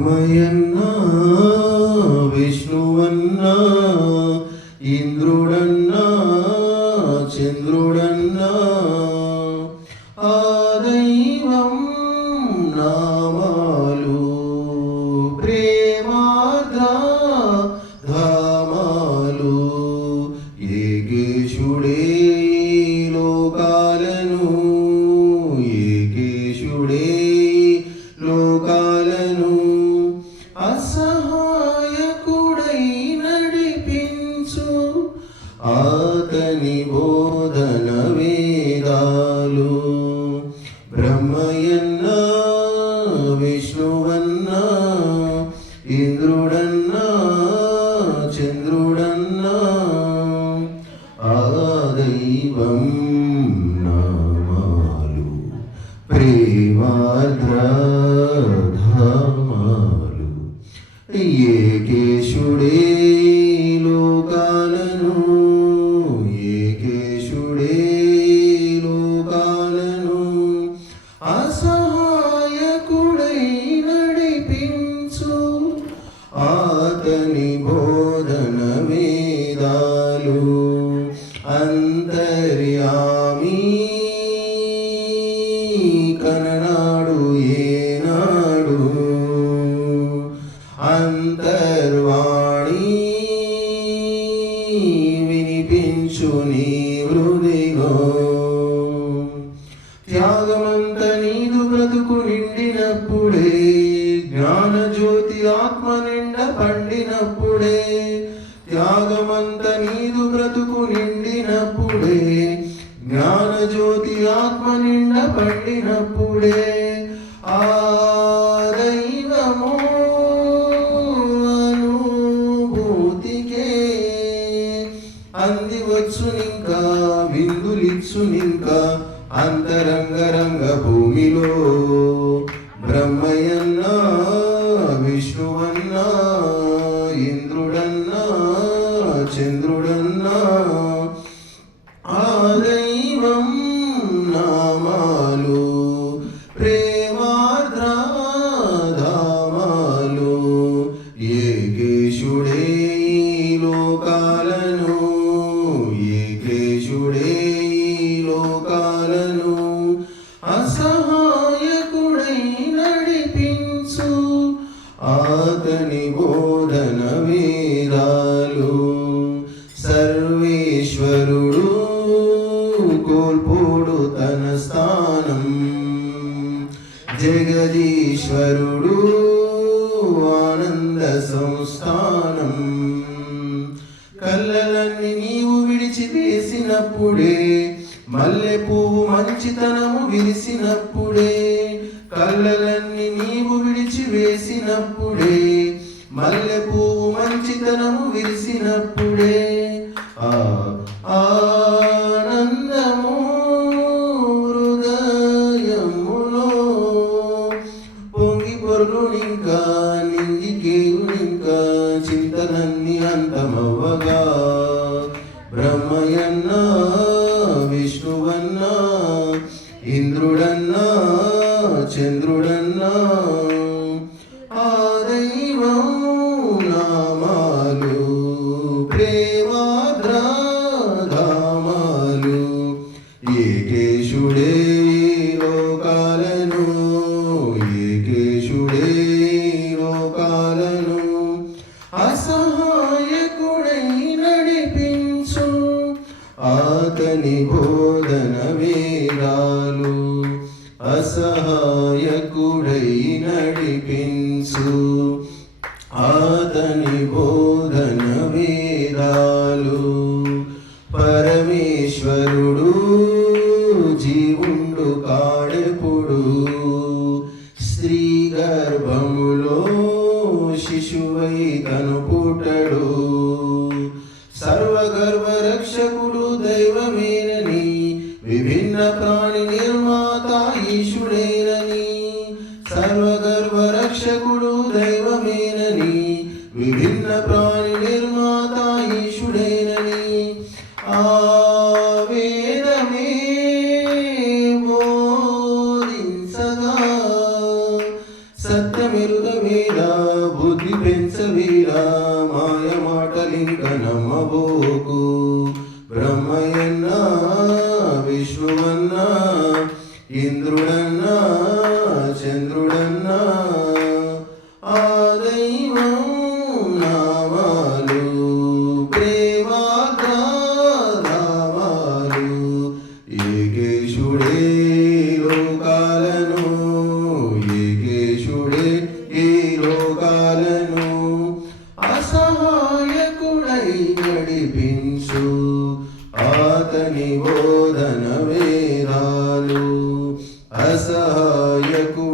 బ్రహ్మయన్నా విష్ణువన్నా ఇంద్రుడన్నా చంద్రుడన్నా ఆ దైవం నామాలు ప్రేమార్ద్ర ధామాలు ఏకేశుడే లోకాలను ఏకేశుడే లోకాలను అసహాయకుడై నడిపించు ఆతని బోధన వేదాలు బ్రహ్మయన్నా విష్ణువన్నా ఇంద్రుడన్నా చంద్రుడన్నా ఆ దైవం నామాలు ప్రేమార్ద్ర ధామాలు ఏకేశుడే లోకాలను ఏకేశుడే లోకాలను అసహాయకుడై నడిపించు ఆతని బోధన వేదాలు అంతర్యామి కననాడు ఏనాడు అంతర్వాణి వినిపించు నీ హృదయో త్యాగమంత నీదు బ్రతుకు నిండినప్పుడే జ్ఞానజ్యోతి ఆత్మ నిండ పండినప్పుడే త్యాగమంత నీదు బ్రతుకు నిండినప్పుడే జ్ఞానజ్యోతి ఆత్మ నిండ పండినప్పుడే ఆ దైవము అనుభూతికే అందివచ్చునింకా విందులిచ్చునింకా అంతరంగరంగ భూమిలో బ్రహ్మయన్నా విష్ణువన్నా ఇంద్రుడన్నా చంద్రుడన్నా ఆ దైవం నామాలు ప్రేమార్ద్ర ధామాలు ఏకేశుడే లోకాలను ఏకేశుడే లోకాలను అసహాయకుడై నడిపించు ఆతని బోధన వేదాలు సర్వేశ్వరుడు కోల్పోడు తన స్థానం జగదీశ్వరుడు ఆనంద సంస్థానం కళ్ళలన్నీ నీవు విడిచివేసినప్పుడే మల్లె పువ్వు మంచితనము విరిసినప్పుడే కళ్ళలన్నీ నీవు విడిచివేసినప్పుడే మల్లె పువ్వు మంచితనము విరిసినప్పుడే ఆనందము హృదయములో పొంగి పొర్లునింకా నింగికేయునింకా చింతనన్ని అంతమవ్వగా బ్రహ్మయన్నా విష్ణువన్నా ఇంద్రుడన్నా చంద్రుడన్నా ఆ దైవం నామాలు ప్రేమార్ద్ర ధామాలు ఏకేశుడే లోకాలను ఏకేశుడే లోకాలను అసహాయకుడై నడిపించు ఆతని బోధన వేదాలు అసహాయకుడై నడిపించు ఆతని బోధన వేదాలు పరమేశ్వరుడు జీవుండు కాడెప్పుడు స్త్రీ గర్భములో శిశువై తను పుట్టడు సర్వగర్భ రక్షకుడు దైవమేనని విభిన్న ప్రాణి నిర్మాత ఈశుడేనని సర్వగర్భ రక్షకుడు దైవమేనని విభిన్న ప్రాణి నిర్మాత ఈశుడేనని ఆ వేదమే బోధించగా సత్యమెరుగ వేదా విష్ణువన్నా ఇంద్రుడన్నా చంద్రుడన్నా ఆ దైవం నామాలు ప్రేమాధామాలు ఏకేశుడే లోకాలను ఏకేశుడే ఈ లోకాలను అసహాయకుడై నడిపించు అతని బోధన వేదాలు అసహాయకు